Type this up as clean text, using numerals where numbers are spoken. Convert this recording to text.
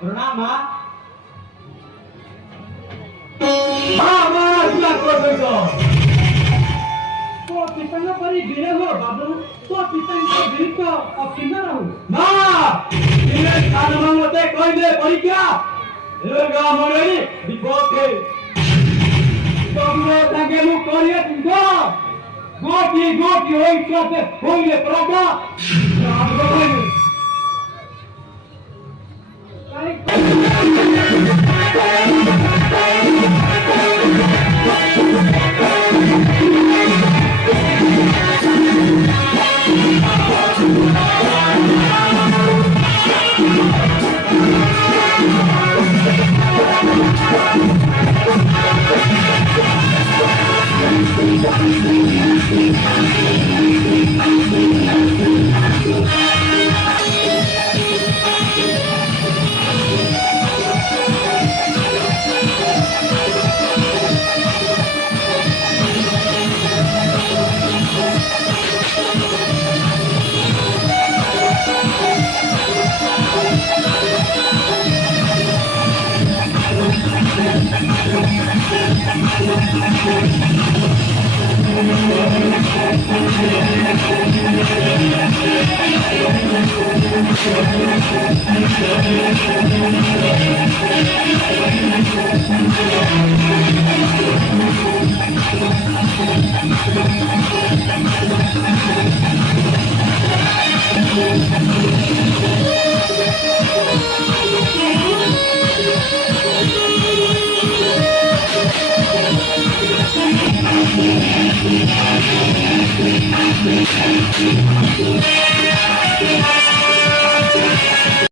प्रणाम सुधार गर्दैछ तो पितासँग परि भिडे हो बाबु तो पिताको विरुद्ध अकिन रहु ना तिमीले खानामा मात्रै कहिले परीक्षा यो गाउँमरि विपद के तबले ताकेलु करिए तिम्रो गोटी होई कते होइले प्रका राम्रो भयो Thank you.